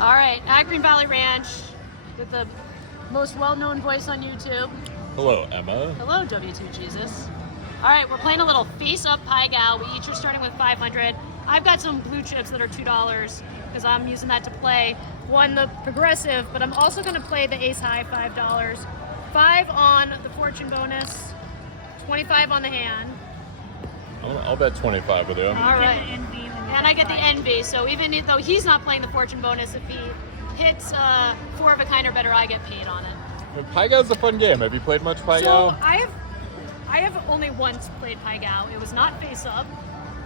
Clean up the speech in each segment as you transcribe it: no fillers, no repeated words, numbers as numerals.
All right, at Green Valley Ranch with the most well-known voice on YouTube. Hello, Emma. Hello, W2Jesus. All right, we're playing a little Face Up Pai Gow. We each are starting with 500. I've got some blue chips that are $2 because I'm using that to play the progressive, but I'm also going to play the Ace High, $5. 5 on the fortune bonus, 25 on the hand. I'll bet 25 with you. All right. And I get the NV, so even though he's not playing the fortune bonus, if he hits 4 of a kind or better, I get paid on it. Pai Gow's a fun game. Have you played much Pai Gow? So I have only once played Pai Gow. It was not Face Up.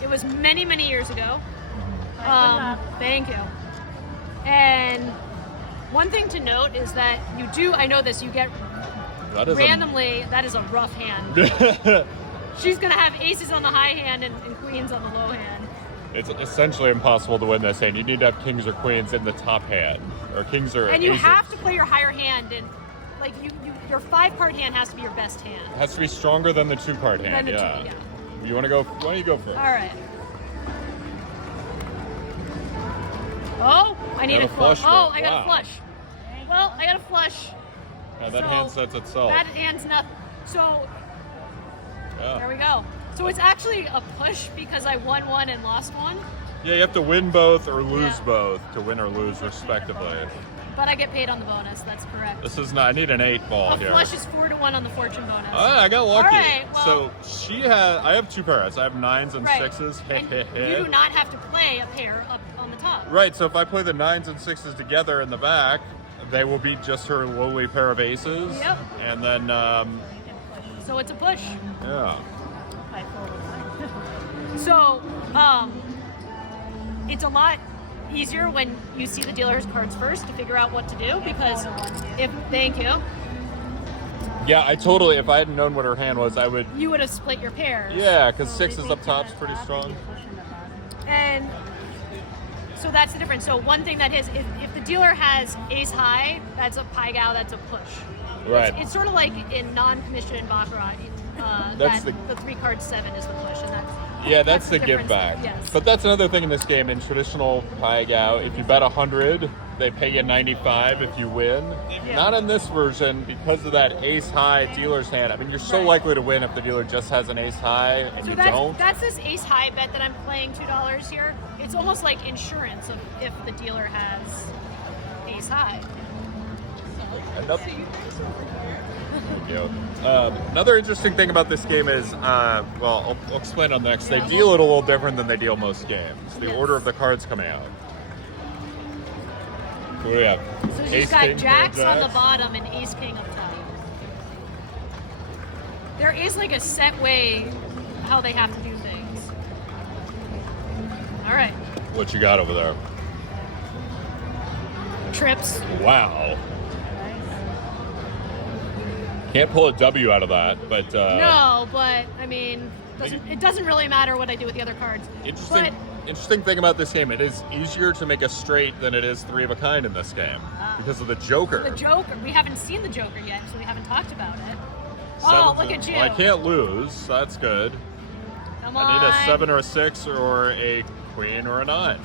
It was many, many years ago. Thank you. And one thing to note is that I know this, you get randomly, that is a rough hand. She's going to have aces on the high hand and queens on the low hand. It's essentially impossible to win this hand. You need to have kings or queens in the top hand, or kings or and you aces. have to play your higher hand, and like your 5-card hand has to be your best hand. It has to be stronger than the 2-card hand. Yeah. You want to go? Why don't you go first? All right. Oh, I need a flush. Oh, I got a flush. Well, I got a flush. Yeah, that hand sets itself. That hand's nothing. So yeah. There we go. So it's actually a push because I won one and lost one. Yeah, you have to win both or lose both to win or lose, respectively. But I get paid on the bonus. That's correct. This is not. I need an 8 ball here. A flush is 4-1 on the fortune bonus. I got lucky. All right, well, so I have 2 pairs. I have 9s and 6s. And you do not have to play a pair up on the top. Right. So if I play the 9s and 6s together in the back, they will beat just her lowly pair of aces. Yep. And then. So it's a push. Yeah. So, it's a lot easier when you see the dealer's cards first to figure out what to do because thank you. Yeah, if I hadn't known what her hand was, You would have split your pairs. Yeah, because 6 is up top's pretty strong. And so that's the difference. So one thing that is, if the dealer has ace high, that's a Pai Gow, that's a push. Right. It's sort of like in non-commission and baccarat. The 3-card 7 is the push, and that's the give back. Yes. But that's another thing in this game. In traditional Pai Gow, if you bet 100, they pay you 95 if you win. Yeah. Not in this version because of that ace high dealer's hand. I mean, you're so likely to win if the dealer just has an ace high and you don't. That's this ace high bet that I'm playing $2 here. It's almost like insurance if the dealer has ace high. Another interesting thing about this game is, I'll explain on the next. They deal it a little different than they deal most games. The order of the cards coming out. What do we have? So she's got jacks on the bottom and ace king up top. There is like a set way how they have to do things. All right. What you got over there? Trips. Wow. Can't pull a W out of that, but no, but I mean, it doesn't really matter what I do with the other cards. Interesting thing about this game, it is easier to make a straight than it is 3 of a kind in this game because of the Joker. The Joker. We haven't seen the Joker yet, so we haven't talked about it. Look at you. Well, I can't lose, so that's good. Come on. I need a 7 or a 6 or a queen or a 9.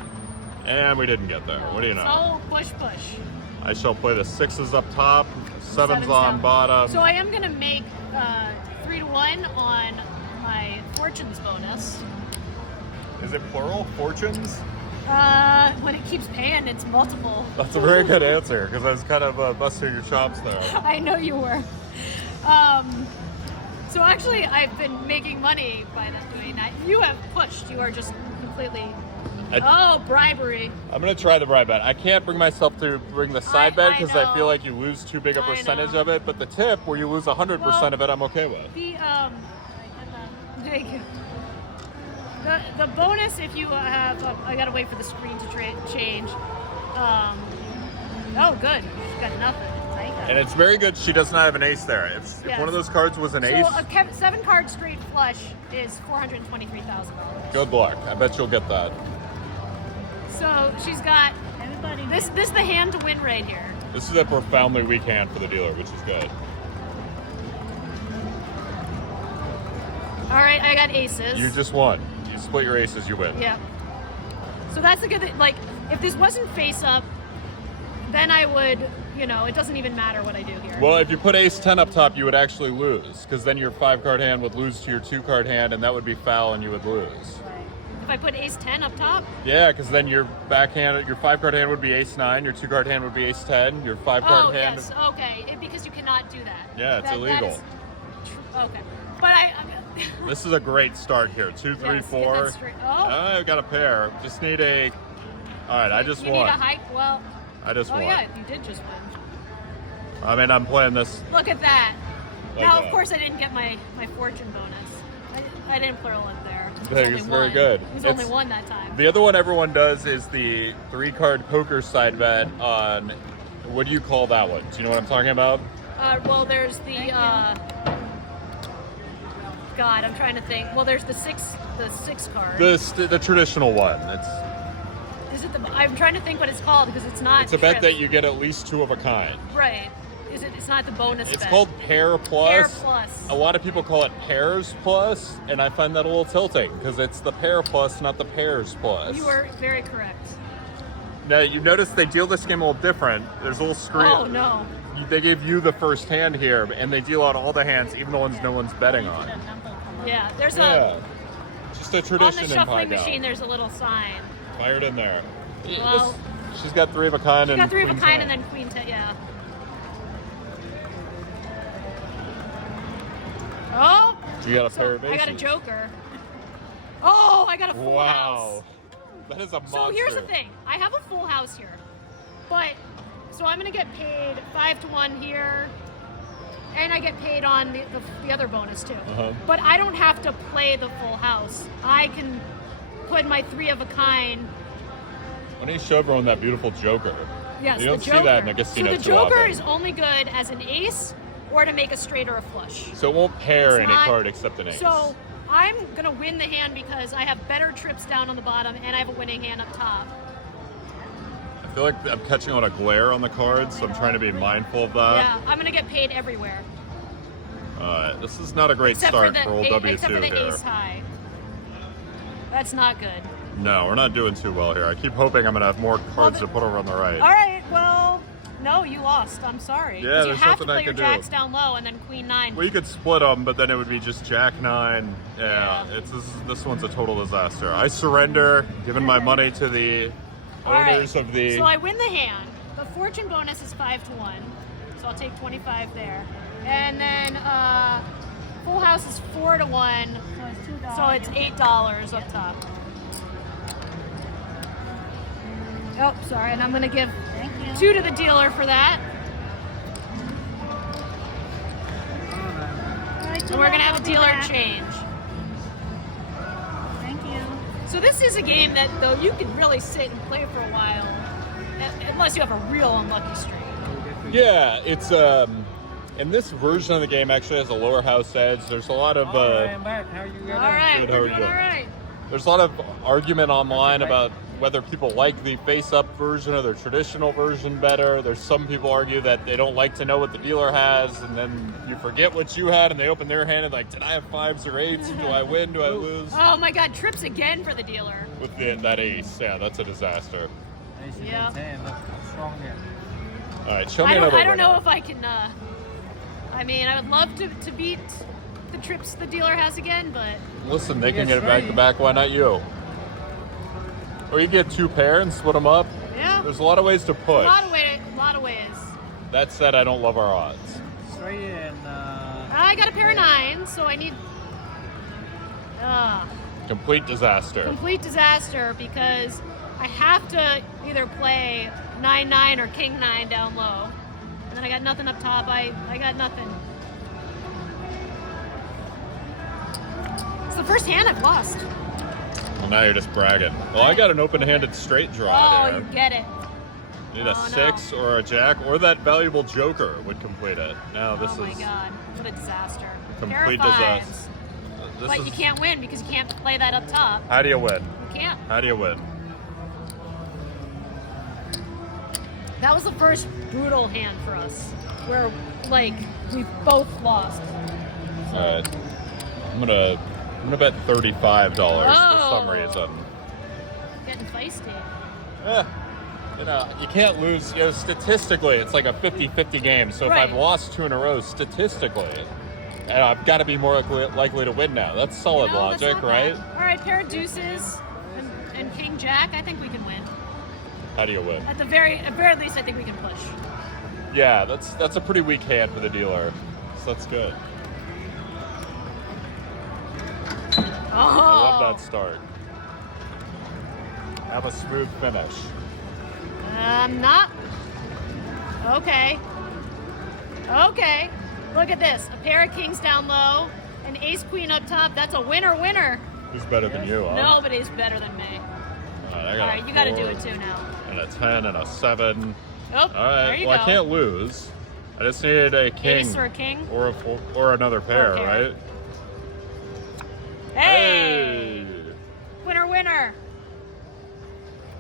And we didn't get there. What do you know? So push. I shall play the 6s up top, 7s on bottom. So I am going to make 3-1 on my fortunes bonus. Is it plural, fortunes? When it keeps paying, it's multiple. That's a very good answer, because I was kind of busting your chops there. I know you were. So actually, I've been making money by doing that. You have pushed. You are just completely... bribery. I'm going to try the bribe bet. I can't bring myself to bring the side bet because I feel like you lose too big a percentage of it, but the tip where you lose 100% of it, I'm okay with. Thank you. The bonus, if you have, I gotta wait for the screen to change. Good. She's got nothing. And it's very good she does not have an ace there. If one of those cards was an ace... So a 7-card straight flush is $423,000. Good luck. I bet you'll get that. So she's got... This is the hand to win right here. This is a profoundly weak hand for the dealer, which is good. All right, I got aces. You just won. You split your aces, you win. Yeah. So that's the good thing. Like, if this wasn't face up, then I would, you know, it doesn't even matter what I do here. Well, if you put ace 10 up top, you would actually lose, because then your 5-card hand would lose to your 2-card hand, and that would be foul, and you would lose. If I put ace 10 up top? Yeah, because then your backhand, your 5-card hand would be ace 9, your 2-card hand would be ace 10, your 5-card hand. Yes, okay, because you cannot do that. Yeah, it's illegal. Okay, but This is a great start here. 2, 3, Yes, 4. get that straight. Oh. I've got a pair. Just need a. All right, I just you won. need a hike. Well. I just won. Oh yeah, you did just win. I mean, I'm playing this. Look at that. Like now, that. of course, I didn't get my fortune bonus. I didn't plural it there. It was It's only very one. good. It was only one that time. The other one everyone does is the 3-card poker side bet on. What do you call that one? Do you know what I'm talking about? Well, there's the. God, I'm trying to think. Well, there's the six card. The traditional one. Is it the? I'm trying to think what it's called because it's not. It's a bet trip. that you get at least 2 of a kind. Right. Is it? It's not the bonus. It's bet. called Pair Plus. Pair Plus. A lot of people call it Pairs Plus, and I find that a little tilting because it's the Pair Plus, not the Pairs Plus. You are very correct. Now you notice they deal this game a little different. There's a little screen. Oh no. They give you the first hand here, and they deal out all the hands, even the ones no one's betting on. Yeah. There's Just a on tradition the in shuffling Pai Gow. machine. There's a little sign. Fired in there. Well, She's got 3 of a kind. She and got 3 of a queen kind 10. and then queen 10. Yeah. Oh. You got a pair of aces. I got a joker. Oh, I got a full house. Wow. That is a monster. So here's the thing. I have a full house here, but so I'm gonna get paid 5 to 1 here, and I get paid on the other bonus too. Uh-huh. But I don't have to play the full house. I can put my 3 of a kind. Why don't you show everyone that beautiful joker? Yes, You don't the see joker. that in the casino So the too joker often. is only good as an ace or to make a straight or a flush. So it won't pair It's any not- card except an ace. So I'm gonna win the hand because I have better trips down on the bottom and I have a winning hand up top. I feel like I'm catching on a glare on the cards, so I'm trying to be mindful of that. Yeah, I'm gonna get paid everywhere. This is not a great Except start for for old the, W2 except for the here. ace high. That's not good. No, we're not doing too well here. I keep hoping I'm going to have more cards to put over on the right. All right, well, no, you lost. I'm sorry. Yeah, 'Cause you there's have to nothing I play your can do. jacks down low and then queen 9. Well, you could split them, but then it would be just Jack 9. Yeah, Yeah. this one's a total disaster. I surrender, giving my money to the All right, owners of the... So I win the hand. The fortune bonus is 5 to 1, so I'll take 25 there. And then full house is 4 to 1, so it's $8 up top. Oh, sorry, and I'm gonna give 2 to the dealer for that. And we're gonna have a dealer change. Thank you. So this is a game that, though, you can really sit and play for a while, unless you have a real unlucky streak. Yeah, it's... and this version of the game actually has a lower house edge. There's a lot of... I'm back. How are you All right, Good, we're how are doing you? all right. There's a lot of argument online about whether people like the face-up version or the traditional version better. There's some people argue that they don't like to know what the dealer has, and then you forget what you had, and they open their hand and like, did I have 5s or 8s? Do I win? Do I lose? Oh my God, trips again for the dealer. With that ace, yeah, that's a disaster. Yeah. Strong here. All right, show me another I don't know winner. if I can. I mean, I would love to beat the trips the dealer has again, but Listen, they can Yes, get it back to back. Why not you? Or you get 2 pair and split them up. yeah, There's a lot of ways to a push. lot of ways. That said, I don't love our odds. Straight and I got a pair of 9s, so I need Complete disaster. complete disaster because I have to either play 9-9 or king 9 down low, and then I got nothing up top. I got nothing. It's the first hand I've lost. Well, now you're just bragging. Well, I got an open-handed straight draw Oh, there. you get it. Need a Oh, no. 6 or a jack, or that valuable joker would complete it. Now this Oh my is God, what a disaster. complete Pair of 5s. disaster. This But is, you can't win because you can't play that up top. How do you win? You can't. How do you win? That was the first brutal hand for us, where like we both lost. All right, I'm gonna bet $35 for Oh. some reason. Getting feisty. Eh, You know, you can't lose. You know, statistically, it's like a 50-50 game. So if Right. I've lost 2 in a row, statistically, and I've got to be more likely to win now. That's solid No, that's logic, not right? bad. All right, pair of deuces and king jack. I think we can win. How do you win? At very least, I think we can push. Yeah, that's a pretty weak hand for the dealer. So that's good. Oh, I love that start. Have a smooth finish. Not. Okay. Okay. Look at this. A pair of kings down low, an ace queen up top. That's a winner. Who's better than you, huh? Nobody's better than me. All All right, you got to do it too now. And a 10 and a 7. Oh, All there right. you Well, go. I can't lose. I just needed a king. Ace or a king? Or another pair, pair. right? Hey! Winner.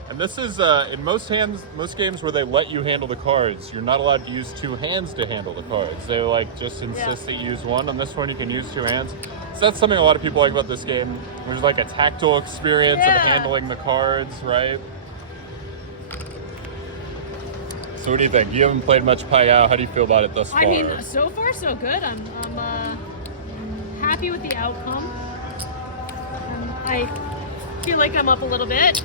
And this is in most games where they let you handle the cards, you're not allowed to use 2 hands to handle the cards. They like just insist that you use 1. On this one, you can use 2 hands. So that's something a lot of people like about this game. There's like a tactile experience of Yeah. handling the cards, right? So what do you think? You haven't played much Pai Gow. How do you feel about it thus far? I mean, so far so good. I'm happy with the outcome. I feel like I'm up a little bit.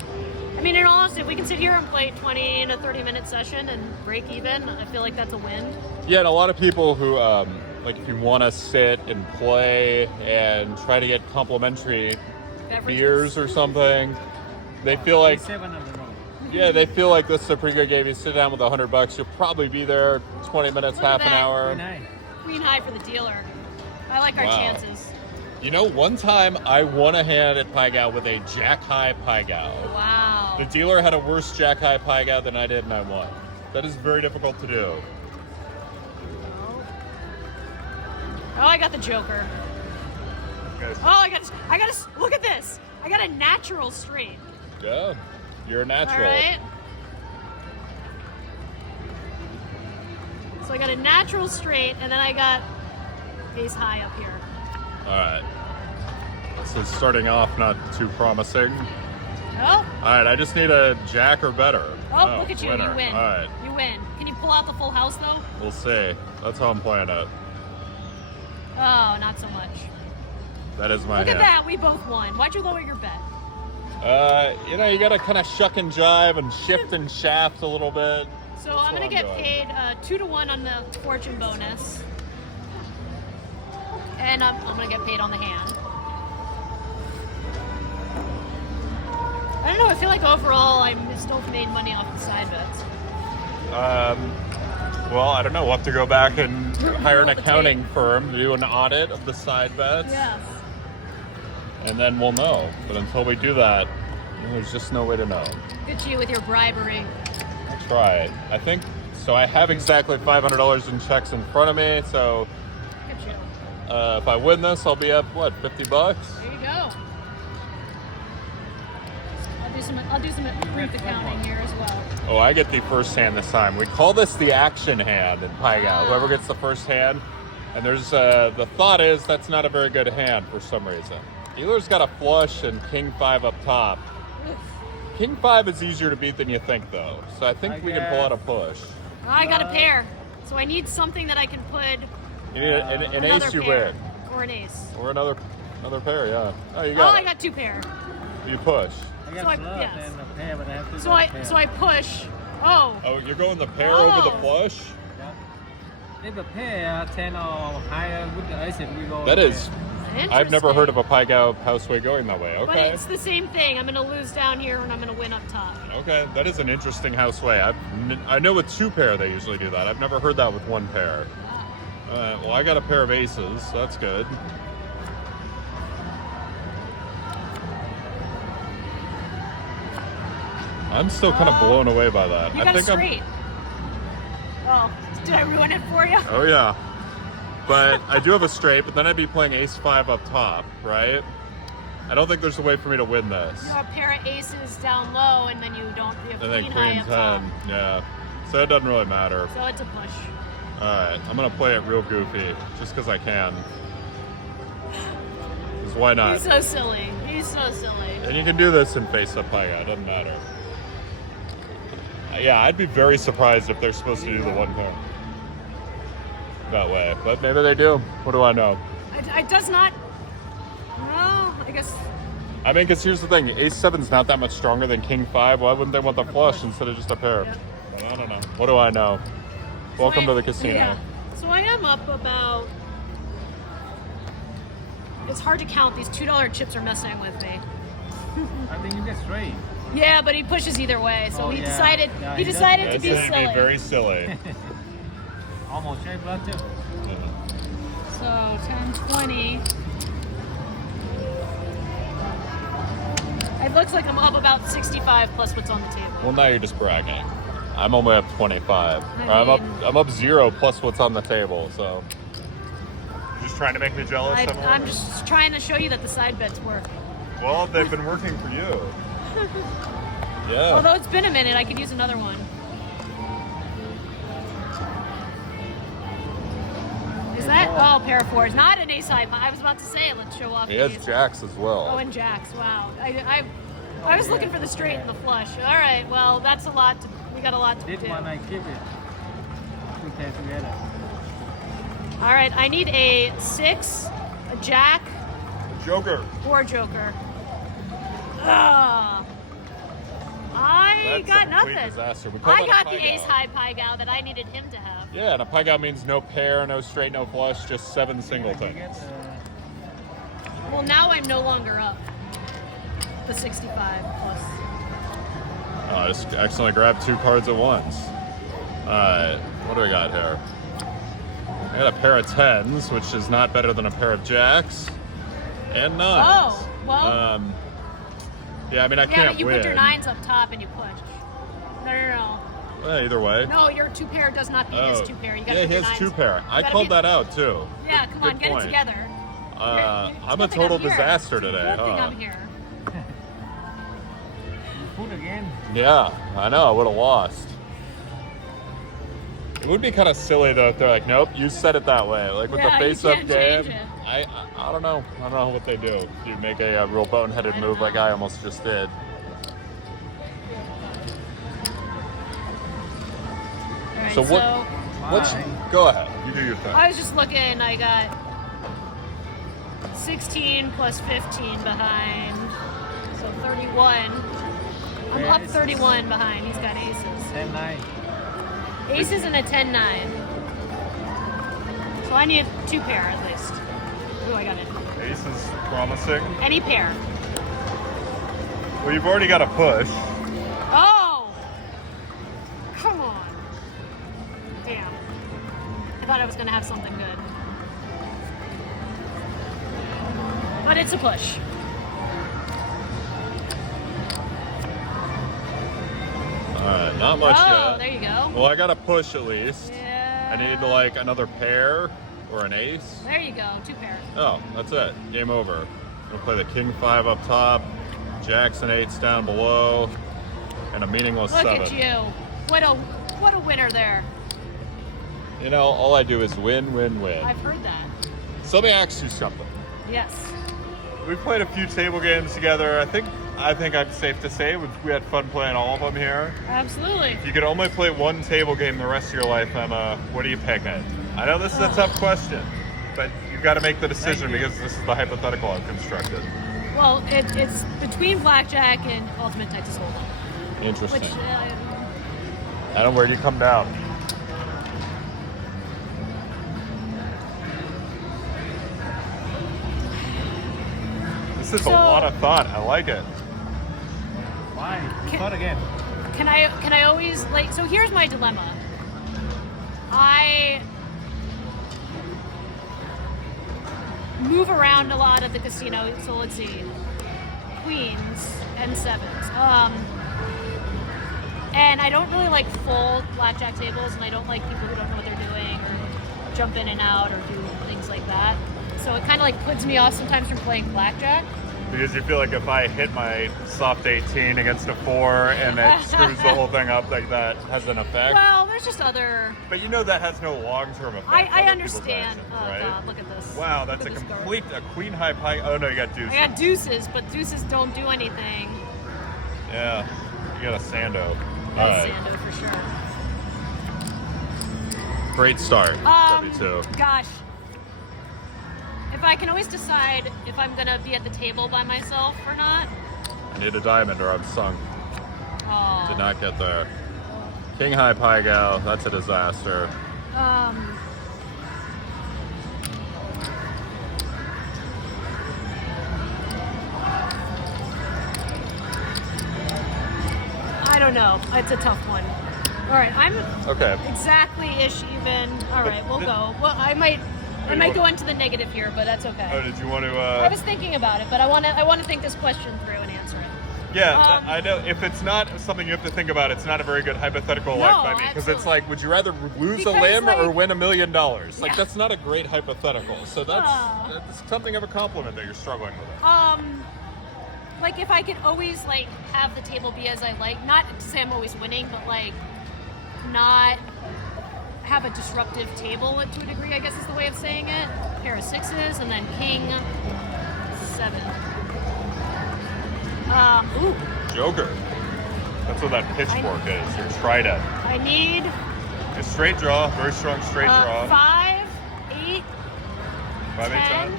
I mean, in all honesty, if we can sit here and play 20 in a 30-minute session and break even, I feel like that's a win. Yeah, and a lot of people who, like if you want to sit and play and try to get complimentary Beverages. beers or something, they feel like, 7 of them. yeah, they feel like this is a pretty good game. You sit down with $100, you'll probably be there 20 minutes, Look at half an that. hour. Nice. Queen high for the dealer. I like our Wow. chances. You know, one time I won a hand at Pai Gow with a Jack High Pai Gow. Wow. The dealer had a worse Jack High Pai Gow than I did, and I won. That is very difficult to do. Oh, I got the Joker. Good. Oh, I got look at this. I got a natural straight. Yeah, you're a natural. All right. So I got a natural straight, and then I got ace high up here. All right. This is starting off not too promising. Oh, All right, I just need a jack or better. oh, look at you. winner. You win. All right, You win. Can you pull out the full house, though? we'll see. That's how I'm playing it. Oh, not so much. That is my Look at hand. that. We both won. Why'd you lower your bet? You know, you gotta kind of shuck and jive and shift and shaft a little bit. So That's I'm what going to get doing. paid 2-1 on the fortune bonus. And I'm going to get paid on the hand. I don't know. I feel like overall I still made money off the side bets. Well, I don't know. We'll have to go back and hire an Roll the accounting tape. firm to do an audit of the side bets. Yes. And then we'll know. But until we do that, there's just no way to know. Good to you with your bribery. I'll try it. I think, so I have exactly $500 in checks in front of me. So Good to you. if I win this, I'll be up, what, $50? There you go. I'll do some brief accounting here as well. Oh, I get the first hand this time. We call this the action hand in Pai Gow. Whoever gets the first hand. And there's, the thought is that's not a very good hand for some reason. Dealer's got a flush and king 5 up top. Oof. King 5 is easier to beat than you think, though. So I think we can pull out a push. I got a pair. So I need something that I can put You need an another ace, you pair. win. Or an ace. Or another pair, yeah. Oh, you Oh, got I it. got 2 pair. You push. I got So I- flush yes. and a pair, but I have to So go I pair. so I push. Oh. Oh, you're going the pair over the Oh. flush? Yeah. If a pair 10 or higher with the ace, we go. That is, I've never heard of Interesting. a Pai Gow houseway going that way. But Okay. it's the same thing. I'm going to lose down here and I'm going to win up top. Okay, that is an interesting houseway. I know with 2 pair they usually do that. I've never heard that with 1 pair. Well, I got a pair of aces, so that's good. I'm still kind of blown away by that. You I got a think straight. Oh, did I ruin it for you? Oh yeah, but I do have a straight. But then I'd be playing ace 5 up top, right? I don't think there's a way for me to win this. You have a pair of aces down low and then you don't. You have And then queen high queen up 10, top. yeah. So it doesn't really matter. So it's a push. All right, I'm gonna play it real goofy, just because I can. 'Cause why not? He's so silly. He's so silly. And you can do this in Face Up Pai Gow, it doesn't matter. Yeah, I'd be very surprised if they're supposed to do the one pair that way, but maybe they do. What do I know? It does not. No, I guess. I mean, because here's the thing: Ace 7's not that much stronger than King 5. Why wouldn't they want the flush instead of just a pair? Yeah. But I don't know. What do I know? Welcome to the casino. Yeah. So I am up about. It's hard to count. These $2 chips are messing with me. I think you get straight. Yeah, but he pushes either way, so Oh, he yeah. decided Yeah, he he decided does. to be It's silly. very silly. Almost straight blood too. So 10, 20. It looks like I'm up about 65 plus what's on the table. Well, now you're just bragging. I'm only up 25. I mean- I'm up 0 plus what's on the table. So, you're just trying to make me jealous. I'm just trying to show you that the side bets work. Well, they've been working for you. Yeah. Although it's been a minute, I could use another one. Is that? Oh, pair of fours. Not an ace high. I was about to say, let's show off. He the has ace. jacks as well. Oh, and jacks. Wow. I was looking for the straight and the flush. All right. Well, that's a lot. We got a lot to This do. one I keep it. Two pairs together. All right. I need a 6, a jack, Joker. or a joker. Ugh. I That's got a complete nothing. disaster. We call I that a got Pai the ace Gow. high Pai Gow that I needed him to have. Yeah, and a Pai Gow means no pair, no straight, no flush, just 7 You singletons. get Well, now I'm no longer up the 65 plus. I just accidentally grabbed 2 cards at once. What do we got here? I got a pair of 10s, which is not better than a pair of jacks, and 9s. Oh, well. Yeah, I mean, I Yeah, can't but you win. put your 9s up top and you push. No. Either way. No, your 2 pair does not beat his 2 pair. You gotta Yeah, put he your has 9s. 2 pair. I gotta called be- that out too. Yeah, come on, Good get point. it together. I'm a Good thing total I'm here. disaster today. Good thing huh? I'm here. you put again. Yeah, I know. I would have lost. It would be kind of silly though if they're like, "Nope, you said it that way." Like with Yeah, the you face-up can't game, change it. I don't know. I don't know what they do. You make a real boneheaded I don't move like know. I almost just did. All right, So what- What's Fine. go ahead? You do your thing. I was just looking. I got 16 plus 15 behind, so 31. I'm Yeah, up it's- 31 behind. He's got aces. 10-9. Aces and a 10-9. So I need 2 pair at least. What do I got in? Ace is promising. Any pair. Well, you've already got a push. Oh! Come on. Damn. I thought I was going to have something good. But it's a push. All right, not much Oh, yet. there you go. Well, I got a push at least. Yeah. I need like another pair or an ace. There you go. 2 pair. Oh, that's it. Game over. We'll play the King 5 up top, Jacks and 8s down below, and a meaningless Look 7. at you. What a winner there. You know, all I do is win, win, win. I've heard that. So let me ask you something. Yes. We played a few table games together. I think I'm safe to say we had fun playing all of them here. Absolutely. If you could only play one table game the rest of your life, Emma, what are you picking? I know this is a tough question, but you've got to make the decision because this is the hypothetical I've constructed. Well, it's between blackjack and ultimate Texas Hold'em. Interesting. Which, Adam, where do you come down? This is a So- lot of thought. I like it. Why? Can- Start again. can I always like? So here's my dilemma. I move around a lot at the casino. So let's see, queens and 7s. And I don't really like full blackjack tables, and I don't like people who don't know what they're doing or jump in and out or do things like that. So it kind of like puts me off sometimes from playing blackjack. Because you feel like if I hit my soft 18 against a 4 and it screws the whole thing up, like that has an effect. Well, there's just other. But you know that has no long-term effect. I on other people's understand. actions, Oh right? God, look at this. Wow, that's a Look at this card. complete queen high pie. Oh no, you got deuces. I got deuces, but deuces don't do anything. Yeah, you got a sando. All right. Sando for sure. Great start, W2. Gosh. If I can always decide if I'm gonna be at the table by myself or not. I need a diamond or I'm sunk. Oh. Did not get there. King high Pai Gow, that's a disaster. I don't know. It's a tough one. All right, I'm Okay. exactly-ish even. All right, we'll go. Well, I might go into the negative here, but that's okay. Oh, did you want to? I was thinking about it, but I want to think this question through and answer it. Yeah, I know. If it's not something you have to think about, it's not a very good hypothetical like by me. Because it's like, would you rather lose a limb or win $1 million? Like, Yeah. that's not a great hypothetical. So that's something of a compliment that you're struggling with. Like if I could always like have the table be as I like, not to say I'm always winning, but like not have a disruptive table to a degree, I guess is the way of saying it. Pair of sixes and then king 7. Ooh. Joker. That's what that pitchfork is. Your trident. I need A straight draw, very strong straight draw. 5, 8, 5, 8, 10.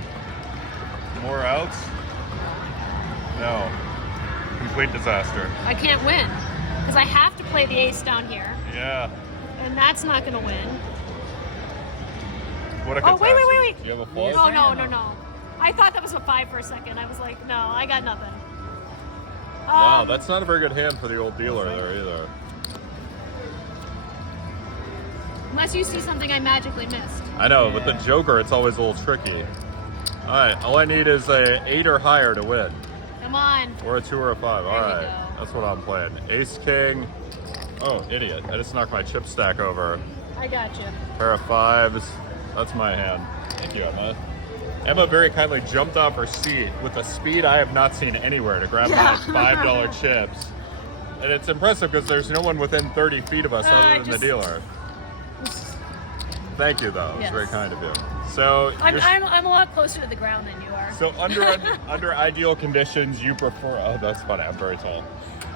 10. More outs? No. Complete disaster. I can't win because I have to play the ace down here, Yeah. and that's not going to win. What a Oh, wait. catastrophe. Do you have a flush? Oh, no. I thought that was a 5 for a second. I was like, no, I got nothing. Wow, that's not a very good hand for the old dealer there either. Unless you see something I magically missed. I know, with the Joker, it's always a little tricky. All right, all I need is a 8 or higher to win. Come on. Or a 2 or a 5. All There you right, go. that's what I'm playing. Ace, king. Oh, idiot. I just knocked my chip stack over. I got you. Pair of 5s. That's my hand. Thank you, Emma. Emma very kindly jumped off her seat with a speed I have not seen anywhere to grab my $5 chips. And it's impressive because there's no one within 30 feet of us other than the dealer. Thank you, though. It was Yes. very kind of you. So I'm a lot closer to the ground than you are. So under ideal conditions, you prefer. Oh, that's funny. I'm very tall.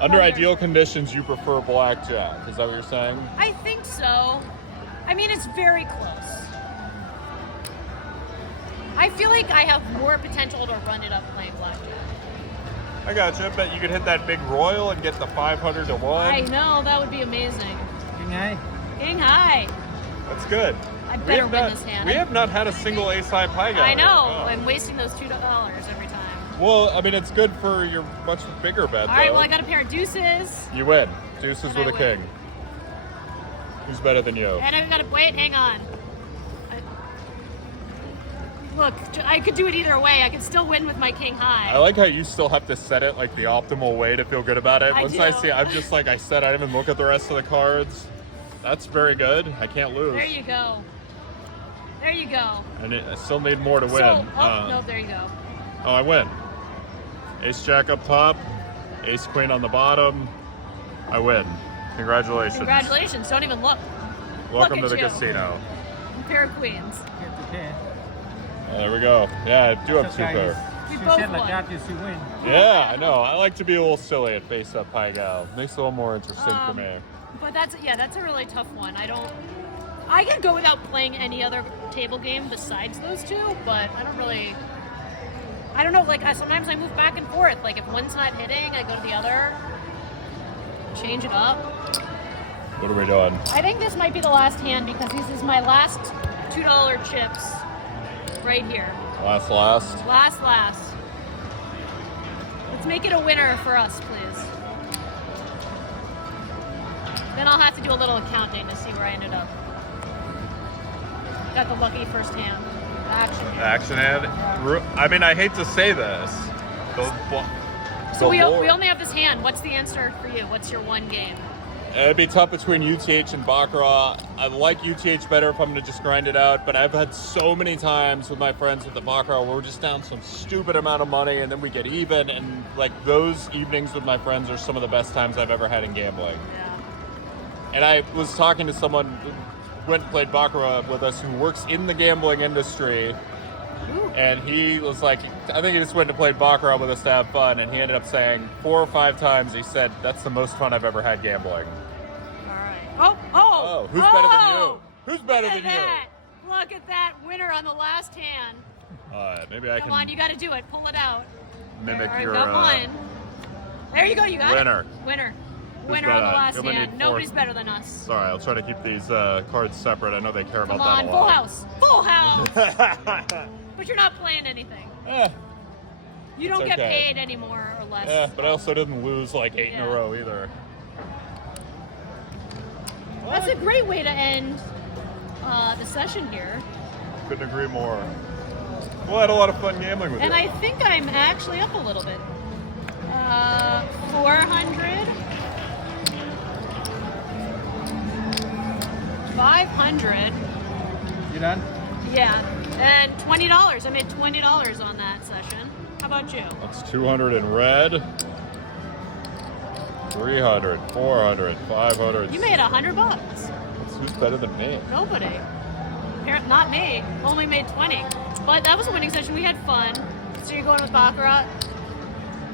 Under ideal conditions, you prefer blackjack. Is that what you're saying? I think so. I mean, it's very close. I feel like I have more potential to run it up playing blackjack. I gotcha. Bet you could hit that big royal and get the 500 to 1. I know, that would be amazing. King high. King high. That's good. I better win this hand. We have not had a single ace high Pai Gow. I know. Oh. I'm wasting those $2 every time. Well, I mean, it's good for your much bigger bet, All right, though. well, I got a pair of deuces. You win. Deuces And with I a win. king. Who's better than you? And I've got to wait, hang on. Look, I could do it either way. I could still win with my king high. I like how you still have to set it like the optimal way to feel good about it. I Once do. I see, I'm just like I said, I didn't even look at the rest of the cards. That's very good. I can't lose. There you go. There you go. And I still need more to win. So, no, there you go. Oh, I win. Ace jack up top, ace queen on the bottom. I win. Congratulations. Congratulations. Don't even look. Welcome Look to at the you. casino. Pair of queens. Get the pair. There we go. Yeah, I do have two Okay, pair. We you both said like won. that, you should win. Yeah, I know. I like to be a little silly at Face Up Pai Gow. Makes it a little more interesting for me. But that's a really tough one. I can go without playing any other table game besides those two, but I don't know, like sometimes I move back and forth. Like if one's not hitting, I go to the other, change it up. What are we doing? I think this might be the last hand because this is my last $2 chips right here. Last. Last. Let's make it a winner for us, please. Then I'll have to do a little accounting to see where I ended up. Got the lucky first hand. Action hand. I mean, I hate to say this. So we only have this hand. What's the answer for you? What's your one game? It'd be tough between UTH and Baccarat. I like UTH better if I'm gonna just grind it out, but I've had so many times with my friends with the Baccarat where we're just down some stupid amount of money and then we get even, and like those evenings with my friends are some of the best times I've ever had in gambling. Yeah. And I was talking to someone who went and played Baccarat with us who works in the gambling industry. Ooh. And he was like, I think he just went and played Baccarat with us to have fun, and he ended up saying 4 or 5 times, he said, that's the most fun I've ever had gambling. Oh, who's better than you? Who's better Look than at you? that. Look at that winner on the last hand. Maybe I Come can on, you got to do it. Pull it out. mimic All right, your got one. There you go. You got winner. it. Winner. Who's Winner on the better? last You're gonna hand. need Nobody's four. better than us. Sorry, I'll try to keep these cards separate. I know they care Come about on, that a full lot. house. Full house. But you're not playing anything. You don't get okay. paid anymore or less. Yeah, but I also didn't lose like 8 in a Yeah. row either. That's a great way to end the session here. Couldn't agree more. Well, I had a lot of fun gambling with And you. I think I'm actually up a little bit. 400. 500. You done? Yeah. And $20. I made $20 on that session. How about you? That's 200 in red. 300, 400, 500. You made $100. Who's better than me? Nobody. Not me. Only made 20. But that was a winning session. We had fun. So you're going with Baccarat?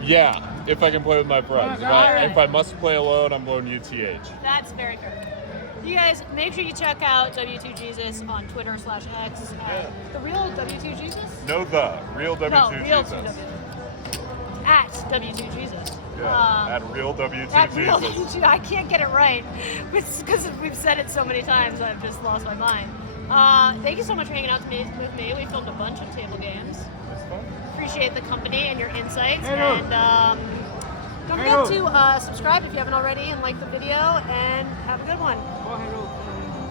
Yeah, if I can play with my friends. If I must play alone, I'm going UTH. That's very fair. You guys, make sure you check out W2Jesus on Twitter/X. The real W2Jesus? No, the real W2 No, real Jesus. At W2Jesus. Yeah, at real W2 At real Jesus. W2, I can't get it right because we've said it so many times. I've just lost my mind. Thank you so much for hanging out with me. We filmed a bunch of table games. That's fun. Appreciate the company and your insights. Hello. And don't forget to subscribe if you haven't already and like the video. And have a good one. Oh, hello.